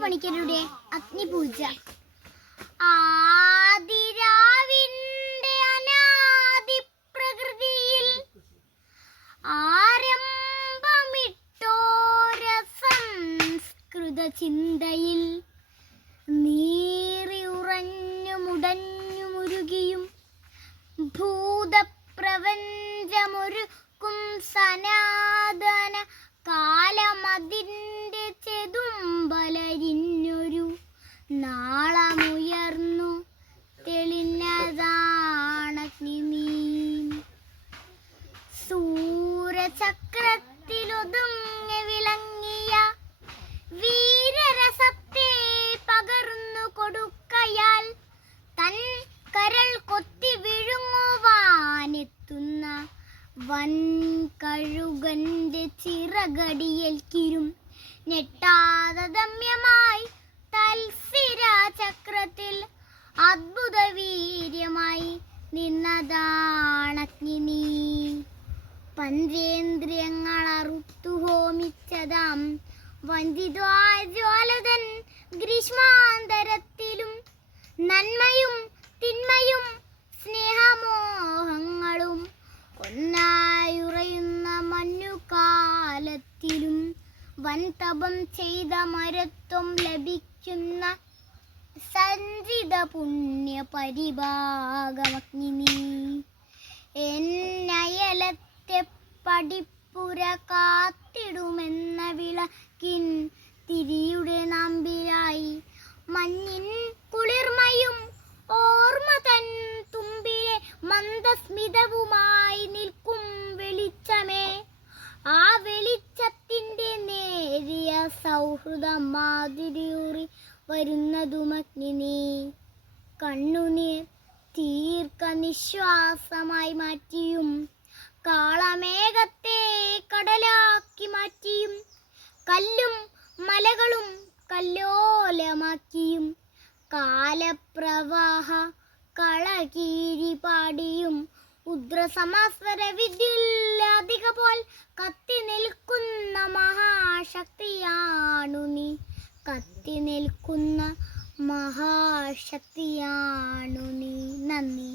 പണിക്കരുടെ അഗ്നിപൂജ. ആദിരാവിന്റെ അനാദി പ്രകൃതിയിൽ ആരംഭമിട്ടോരസംസ്കൃത ചിന്തയിൽ നീറി ഉറഞ്ഞു മുടഞ്ഞു മുരുകിയും ഭൂതപ്രപഞ്ചമൊരുക്കും സനാതന കാലമതിൻ്റെ ചെതുമ്പലരിഞ്ഞൊരു നാളമുയർന്നു തെളിഞ്ഞതാണഗ്നി. സൂരചക്രത്തിലൊതുങ്ങി വിളങ്ങിയ വീരരസത്തെ പകർന്നു കൊടുക്കയാൽ തൻ കരൾ കൊത്തി വിഴുങ്ങുവാനെത്തുന്ന വൻ കഴുകന്റെ ചിറകടിയേൽക്കിരും ഞെട്ടാതമ്യമായി തൽസിരാചക്രത്തിൽ അദ്ഭുത വീര്യമായി നിന്നതാണഗ്നി. പഞ്ചേന്ദ്രിയങ്ങൾ അറുത്തു ഹോമിച്ചതാം വഞ്ചിതാജ്വാലതൻ ഗ്രീഷ്മാന്തരത്തിലും നന്മയും തിന്മയും സ്നേഹമോഹങ്ങളും ഒന്നായുറയുന്ന മഞ്ഞുകാലത്തിലും വൻതപം ചെയ്ത മരത്വം ലഭിക്കുന്ന സഞ്ചിത പുണ്യ പരിഭാഗമഗ്നി. എന്നയലത്തെ പടിപ്പുര കാത്തിടുമെന്ന വിളക്കിൻ തിരിയുടെ നമ്പിലായി മഞ്ഞിൻ കുളിർമയും ഓർമ്മ തൻ തുമ്പിലെ മന്ദസ്മിതവുമായി നിൽക്കും വെളിച്ചമേ, ആ വെളിച്ചത്തിൻ്റെ നേരിയ സൗഹൃദം മാധുര്യൂറി വരുന്നതുമഗ്നി. കണ്ണുനീർ തീർക്ക നിശ്വാസമായി മാറ്റിയും കാളമേഘത്തെ കടലാക്കി മാറ്റിയും കല്ലും മലകളും കല്ലോലമാക്കിയും കാലപ്രവാഹ കളകീരി പാടിയും ഉദ്രസമാസ്വര വിദ്യുല്ലധിക പോൽ കത്തി നിൽക്കുന്ന മഹാശക്തിയാണു നീ. കത്തി നിൽക്കുന്ന മഹാശക്തിയാണു നീ. നന്ദി.